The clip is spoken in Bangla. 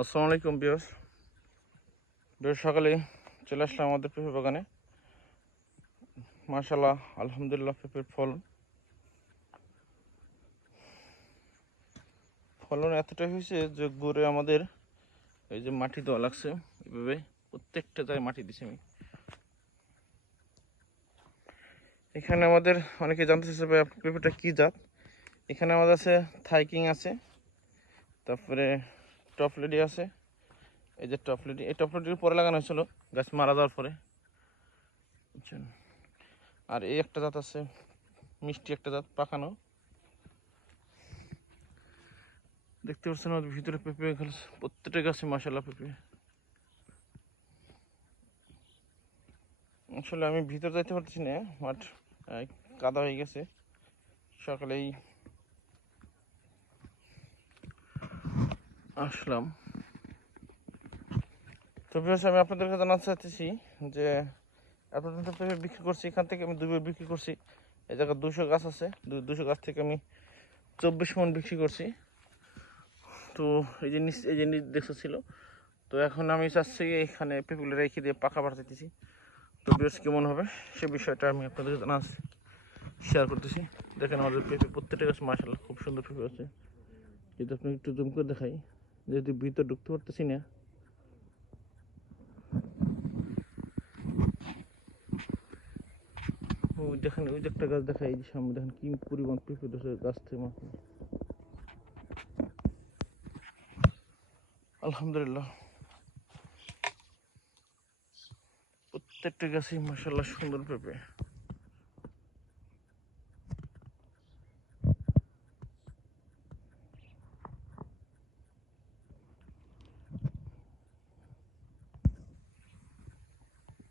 আসসালামু আলাইকুম বিয়স বিয়স সকালে চলে আসলাম আমাদের পেঁপে বাগানে। মাশাল্লাহ আলহামদুলিল্লাহ, পেঁপের ফলন। ফলন এতটাই হয়েছে যে গড়ে আমাদের এই যে মাটি দেওয়া লাগছে, এভাবে প্রত্যেকটা জায়গায় মাটি দিছি আমি। এখানে আমাদের অনেকে জানতে চাইছে পেঁপেটা কী জাত? এখানে আমাদের আছে থাইকিং আছে, তারপরে টপলেডি আছে। এই যে টপলেডি এই টপলেডির পরে লাগানো হয়েছিল গাছ মারা যাওয়ার পরে। আর এই একটা জাত আছে মিষ্টি একটা জাত পাকানো। দেখতে পাচ্ছেন আমাদের ভিতরে পেঁপে গাছ প্রত্যেকটা গাছে মাসাল্লাহ পেঁপে। আসলে আমি ভিতরে যাইতে পারছি না আহ, কাদা হয়ে গেছে। সকালেই আসলাম। তো বিকজ আমি আপনাদেরকে জানাতে চাইতেছি যে এত পর্যন্ত পেঁপে বিক্রি করছি, এখান থেকে আমি দুইবার বিক্রি করছি। এই জায়গায় দুশো গাছ আছে দুশো গাছ থেকে আমি চব্বিশ মন বিক্রি করছি। তো এই যে এই যে দেখছ ছিল। তো এখন আমি চাচ্ছি এখানে পেঁপুলে রেখে দিয়ে পাকা বাড়াতেছি তো বিকজ কেমন হবে? সে বিষয়টা আমি আপনাদের জানা শেয়ার করতেছি। দেখেন আমাদের পেঁপে প্রত্যেকটা গাছ মাসাল্লাহ খুব সুন্দর পেঁপে আছে। যদি আপনি একটু জুম করে দেখাই। যেহেতু ভিতর ঢুকতে পারতেছি না। ওই দেখেন, ওই যে একটা গাছ দেখা এই যে সামনে দেখেন কি পরিমাণ পেঁপে ধরছে গাছ থেকে আলহামদুলিল্লাহ। প্রত্যেকটা গাছই মাসাল্লাহ সুন্দর পেঁপে।